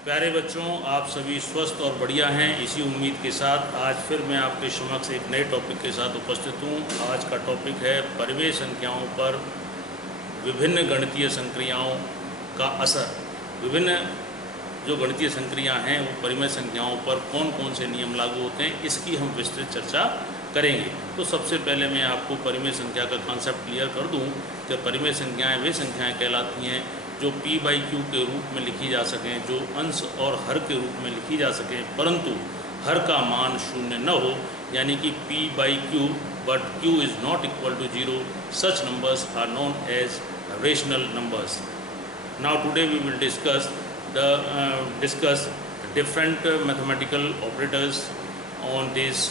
प्यारे बच्चों, आप सभी स्वस्थ और बढ़िया हैं। इसी उम्मीद के साथ आज फिर मैं आपके समक्ष एक नए टॉपिक के साथ उपस्थित हूँ। आज का टॉपिक है परिमेय संख्याओं पर विभिन्न गणितीय संक्रियाओं का असर। विभिन्न जो गणितीय संक्रियाँ हैं वो परिमेय संख्याओं पर कौन कौन से नियम लागू होते हैं, इसकी हम विस्तृत चर्चा करेंगे। तो सबसे पहले मैं आपको परिमेय संख्या का कॉन्सेप्ट क्लियर कर दूं कि परिमेय संख्याएं वे संख्याएं कहलाती हैं जो p/q के रूप में लिखी जा सकें, जो अंश और हर के रूप में लिखी जा सकें, परंतु हर का मान शून्य न हो, यानी कि p/q but q is not equal to 0। Such numbers are known as rational numbers. Now today we will discuss different mathematical operators on these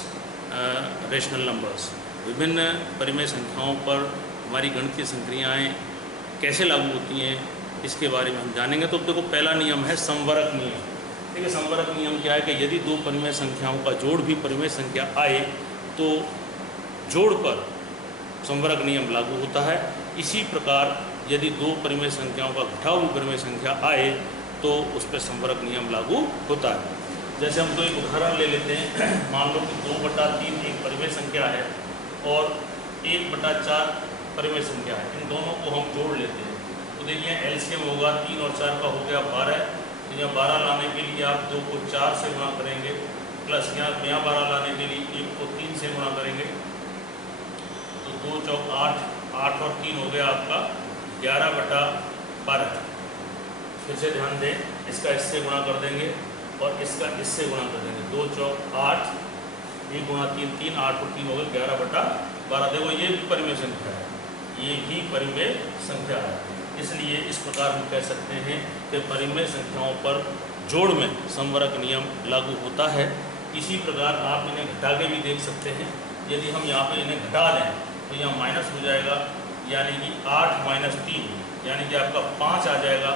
rational numbers. विभिन्न परिमेय संख्याओं पर हमारी गणितीय संक्रियाएँ कैसे लागू होती हैं, इसके बारे में हम जानेंगे। तो देखो, पहला नियम है संवरक नियम। ठीक है, संवरक नियम क्या है कि यदि दो परिमेय संख्याओं का जोड़ भी परिमेय संख्या आए तो जोड़ पर संवरक नियम लागू होता है। इसी प्रकार यदि दो परिमेय संख्याओं का घटाव भी परिमेय संख्या आए तो उस पर संवरक नियम लागू होता है। जैसे हम तो एक उदाहरण ले लेते हैं। मान लो कि 2/3 एक परिमेय संख्या है और 1/4 परिमेय संख्या है। इन दोनों को हम जोड़ लेते हैं तो देखिए एलसीएम होगा 3 और 4 का हो गया 12। तो यहाँ 12 लाने के लिए आप 2 को 4 से गुणा करेंगे, प्लस यहाँ 12 लाने के लिए 1 को 3 से गुणा करेंगे। तो 2 चौक 8, 8 और 3 हो गया आपका 11/12। फिर से ध्यान दें, इसका इससे गुणा कर देंगे और इसका इससे गुणा कर देंगे। 2 चौक 8, 1 गुणा 3, 3, 8 और 3 हो गए 11/12। देखो, ये भी परिमेय संख्या है, ये भी परिमेय संख्या है। इसलिए इस प्रकार हम कह सकते हैं कि परिमेय संख्याओं पर जोड़ में संवरक नियम लागू होता है। इसी प्रकार आप इन्हें घटा के भी देख सकते हैं। यदि हम यहाँ पे इन्हें घटा दें तो यहाँ माइनस हो जाएगा, यानी कि 8 - 3 यानी कि आपका 5 आ जाएगा,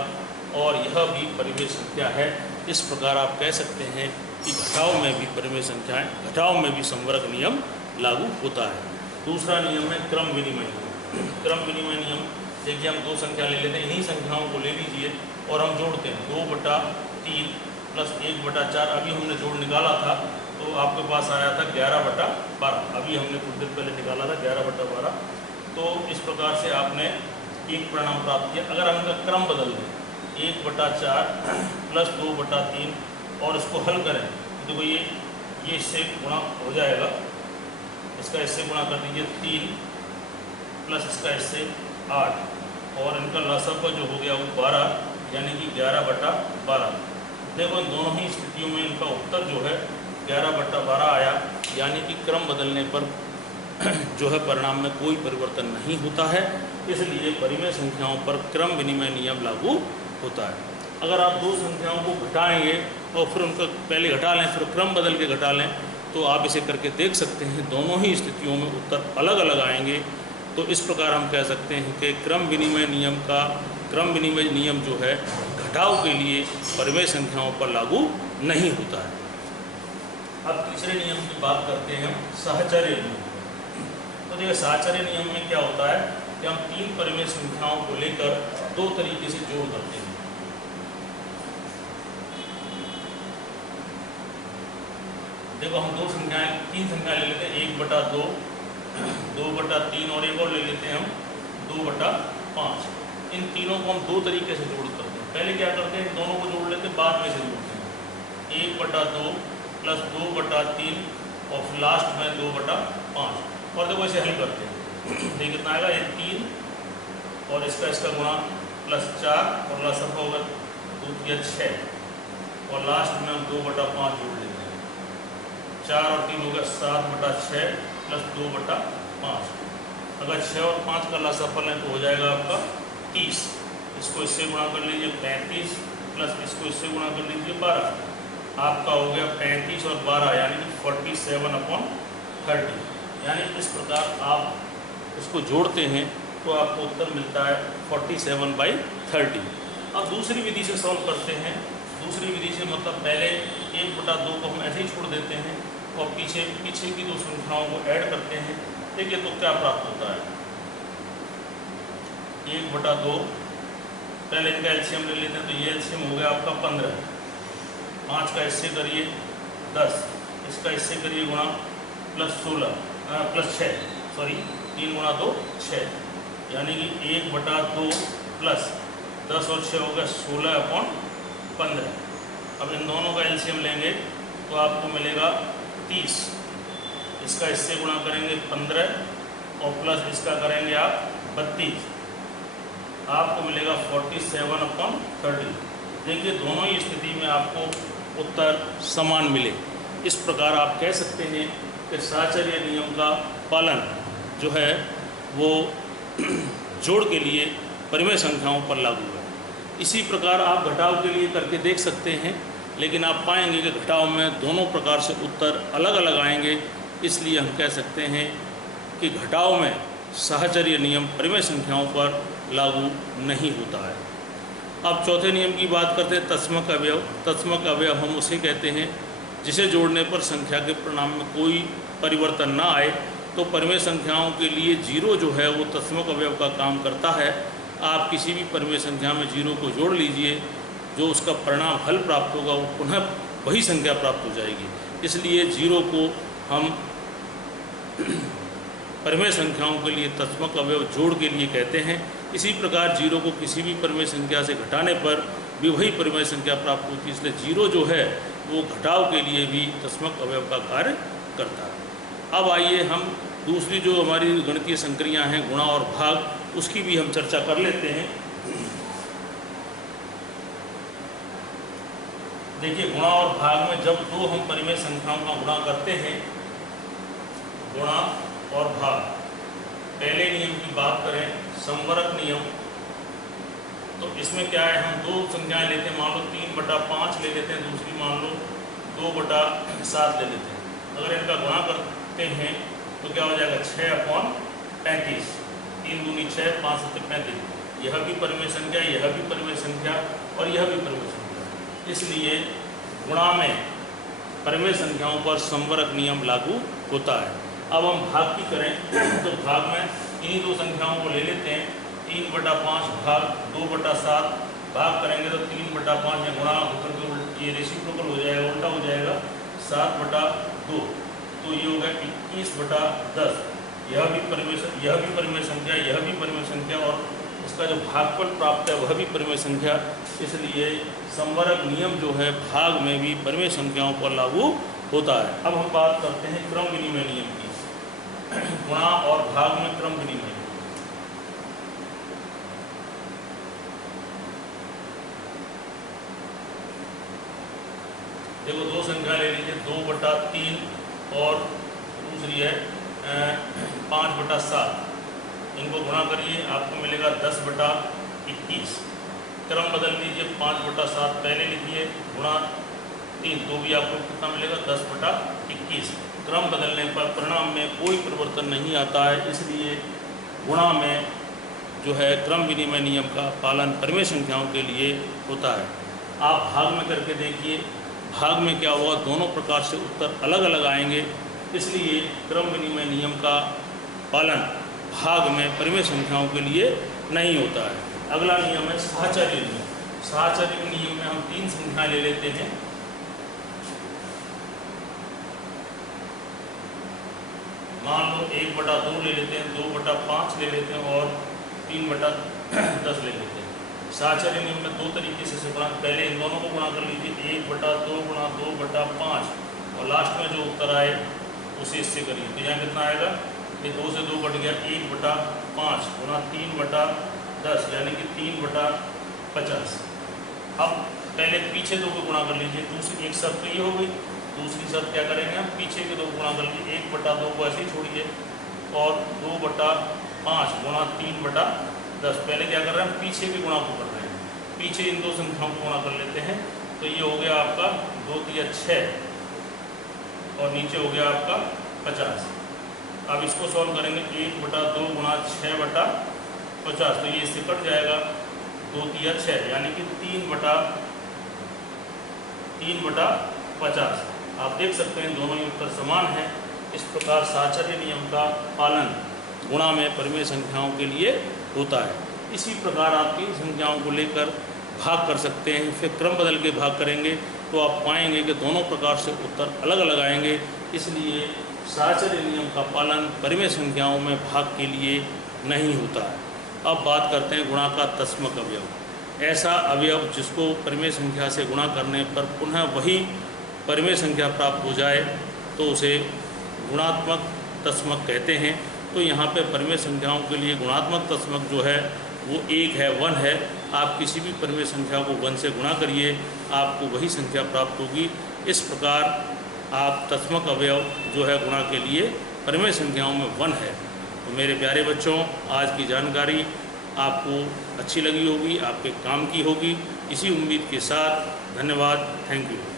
और यह भी परिमेय संख्या है। इस प्रकार आप कह सकते हैं कि घटाव में भी परिमेय संख्याएं, घटाव में भी संवरक नियम लागू होता है। दूसरा नियम है क्रम विनिमय नियम। क्रम विनिमय नियम, देखिए हम दो संख्या ले लेते हैं, इन्हीं संख्याओं को ले लीजिए और हम जोड़ते हैं। 2/3 प्लस 1/4। अभी हमने जोड़ निकाला था तो आपके पास आया था 11/12। अभी हमने कुछ देर पहले निकाला था 11/12। तो इस प्रकार से आपने एक परिणाम प्राप्त किया। अगर हम इनका क्रम बदल दें, 1/4 प्लस 2/3 और इसको हल करें तो देखो ये इससे गुणा हो जाएगा। इसका इससे गुणा कर दीजिए 3 प्लस इसका इससे 8 और इनका लसागु जो हो गया वो 12, यानी कि 11/12। देखो, इन दोनों ही स्थितियों में इनका उत्तर जो है 11/12 आया, यानी कि क्रम बदलने पर जो है परिणाम में कोई परिवर्तन नहीं होता है। इसलिए परिमेय संख्याओं पर क्रम विनिमय नियम लागू होता है। अगर आप दो संख्याओं को घटाएंगे और फिर उनका पहले घटा लें फिर क्रम बदल के घटा लें तो आप इसे करके देख सकते हैं, दोनों ही स्थितियों में उत्तर अलग अलग आएंगे। तो इस प्रकार हम कह सकते हैं कि क्रम विनिमय नियम जो है घटाव के लिए परिमेय संख्याओं पर लागू नहीं होता है। अब तीसरे नियम की बात करते हैं हम, साहचर्य नियम। तो देखिए, साहचर्य नियम में क्या होता है कि हम 3 परिमेय संख्याओं को लेकर 2 तरीके से जोड़ करते हैं। देखो, हम 3 संख्याएं ले लेते हैं, 1/2, 2/3 और एक और ले लेते हैं हम 2/5। इन तीनों को हम 2 तरीके से जोड़ करते हैं। पहले क्या करते हैं, इन दोनों को जोड़ लेते हैं, बाद में से जोड़ते हैं। 1/2 प्लस 2/3 और लास्ट में 2/5। और देखो इसे हल करते हैं। देखिए कितना आएगा, ये 3 और इसका गुणा प्लस 4 और लसागु होगा 2 या 6 और लास्ट में हम 2/5 जोड़ लेते हैं। 4 और 3 होगा 7/6 प्लस 2/5। अगर 6 और 5 का लसागु लें तो हो जाएगा आपका 30। इसको इससे गुणा कर लीजिए 35 प्लस इसको इससे गुणा कर लीजिए 12। आपका हो गया 35 और 12 यानी कि 47/30। यानी इस प्रकार आप इसको जोड़ते हैं तो आपको उत्तर मिलता है 47/30। अब दूसरी विधि से सॉल्व करते हैं। दूसरी विधि से मतलब पहले 1/2 को हम ऐसे ही छोड़ देते हैं और पीछे की 2 संख्याओं को ऐड करते हैं। देखिए तो क्या प्राप्त होता है, 1/2 पहले इनका एलसीएम ले लेते हैं तो ये एलसीएम हो गया आपका 15। 5 का इससे करिए 10, इसका इससे करिए गुणा प्लस 16 प्लस 6 सॉरी 3 गुणा 2 6, यानी कि 1/2 प्लस 10 और 6 हो गया 16/15। अब इन दोनों का एलसीएम लेंगे तो आपको मिलेगा 30, इसका इससे गुणा करेंगे 15 और प्लस इसका करेंगे आप 32, आपको मिलेगा 47/30। देखिए दोनों ही स्थिति में आपको उत्तर समान मिले। इस प्रकार आप कह सकते हैं कि साहचर्य नियम का पालन जो है वो जोड़ के लिए परिमेय संख्याओं पर लागू है। इसी प्रकार आप घटाव के लिए करके देख सकते हैं, लेकिन आप पाएंगे कि घटाव में दोनों प्रकार से उत्तर अलग अलग आएंगे। इसलिए हम कह सकते हैं कि घटाव में साहचर्य नियम परिमेय संख्याओं पर लागू नहीं होता है। अब चौथे नियम की बात करते हैं, तत्समक अवयव। तत्समक अवयव हम उसे कहते हैं जिसे जोड़ने पर संख्या के परिणाम में कोई परिवर्तन ना आए। तो परिमेय संख्याओं के लिए जीरो जो है वो तत्समक अवयव का काम करता है। आप किसी भी परिमेय संख्या में जीरो को जोड़ लीजिए, जो उसका परिणाम हल प्राप्त होगा वो पुनः वही संख्या प्राप्त हो जाएगी। इसलिए जीरो को हम परिमेय संख्याओं के लिए तत्समक अवयव जोड़ के लिए कहते हैं। इसी प्रकार जीरो को किसी भी परिमेय संख्या से घटाने पर भी वही परिमेय संख्या प्राप्त होती है। इसलिए जीरो जो है वो घटाव के लिए भी तत्समक अवयव का कार्य करता है। अब आइए हम दूसरी जो हमारी गणितीय संक्रियाँ हैं गुणा और भाग, उसकी भी हम चर्चा कर लेते हैं। देखिए गुणा और भाग में जब दो हम परिमेय संख्याओं का गुणा करते हैं, गुणा और भाग, पहले नियम की बात करें संवरक नियम, तो इसमें क्या है, हम दो संख्याएं लेते हैं, मान लो 3/5 ले लेते हैं, दूसरी मान लो 2/7 ले लेते हैं। अगर इनका गुणा करते हैं तो क्या हो जाएगा 6/35, 3 दूनी 6, 5 7 35। यह भी परिमेय संख्या, यह भी परिमेय संख्या और यह भी परिमेय संख्या। इसलिए गुणा में परिमेय संख्याओं पर संवरक नियम लागू होता है। अब हम भाग की करें तो भाग में इन्हीं दो संख्याओं को ले लेते हैं, 3/5 भाग 2/7, भाग करेंगे तो 3/5 या गुणा होकर के ये रेसिप्रोकल हो जाएगा, उल्टा हो जाएगा 7/2, तो ये होगा 21/10। यह भी परिमेय संख्या, यह भी परिमेय संख्या और इसका जो भागफल प्राप्त है वह भी परिमेय संख्या। इसलिए संवरक नियम जो है भाग में भी परिमेय संख्याओं पर लागू होता है। अब हम बात करते हैं क्रम विनिमय नियम की। गुणा और भाग में क्रम विनिमय, देखो दो संख्या ले लीजिए, 2/3 और दूसरी है 5/7। इनको गुणा करिए, आपको मिलेगा 10/21। क्रम बदल लीजिए, 5/7 पहले लिखिए, गुणा 3 तो भी आपको कितना मिलेगा 10/21। क्रम बदलने पर परिणाम में कोई परिवर्तन नहीं आता है। इसलिए गुणा में जो है क्रम विनिमय नियम का पालन परिमेय संख्याओं के लिए होता है। आप भाग में करके देखिए, भाग में क्या होगा, दोनों प्रकार से उत्तर अलग अलग आएंगे। इसलिए क्रम विनिमय नियम का पालन भाग में परिमेय संख्याओं के लिए नहीं होता है। अगला नियम है साहचर्य नियम। साहचर्य नियम में हम 3 संख्याएं ले लेते हैं, मान लो 1/2 ले लेते हैं, 2/5 ले लेते हैं और 3/10 ले लेते हैं। साहचर्य नियम में दो तरीके से गुणा, पहले इन दोनों को गुणा कर लीजिए, 1/2 गुणा 2/5 और लास्ट में जो उत्तर आए उसे इससे करिए। तो यहाँ कितना आएगा, ये 2 से 2 कट गया, 1/5 गुणा 3/10 यानी कि 3/50। अब पहले पीछे दो को गुणा कर लीजिए, दूसरी एक शर्त तो ये हो गई, दूसरी शर्त क्या करेंगे हम, पीछे के दो गुणा कर लीजिए, 1/2 को ऐसे ही छोड़िए और 2/5 गुणा 3/10। पहले क्या कर रहे हैं, पीछे के गुणा को कर रहे हैं, पीछे इन दो संख्याओं को गुणा कर लेते हैं। तो ये हो गया आपका 2 × 6 और नीचे हो गया आपका 50। अब इसको सॉल्व करेंगे, 1/2 गुणा 6/50, तो ये इससे कट जाएगा, 2 × 6 यानी कि 3/50। आप देख सकते हैं दोनों ही उत्तर समान हैं। इस प्रकार साहचर्य नियम का पालन गुणा में परिमेय संख्याओं के लिए होता है। इसी प्रकार आप 3 संख्याओं को लेकर भाग कर सकते हैं, फिर क्रम बदल के भाग करेंगे तो आप पाएंगे कि दोनों प्रकार से उत्तर अलग अलग आएंगे। इसलिए साहचर्य नियम का पालन परिमेय संख्याओं में भाग के लिए नहीं होता है। अब बात करते हैं गुणा का तस्मक अवयव। ऐसा अवयव जिसको परिमेय संख्या से गुणा करने पर पुनः वही परिमेय संख्या प्राप्त हो जाए तो उसे गुणात्मक तस्मक कहते हैं। तो यहाँ पे परिमेय संख्याओं के लिए गुणात्मक तस्मक जो है वो 1 है, 1 है। आप किसी भी परिमेय संख्या को 1 से गुणा करिए, आपको वही संख्या प्राप्त होगी। इस प्रकार आप तस्मक अवयव जो है गुणा के लिए परिमेय संख्याओं में 1 है। तो मेरे प्यारे बच्चों, आज की जानकारी आपको अच्छी लगी होगी, आपके काम की होगी। इसी उम्मीद के साथ धन्यवाद। Thank you.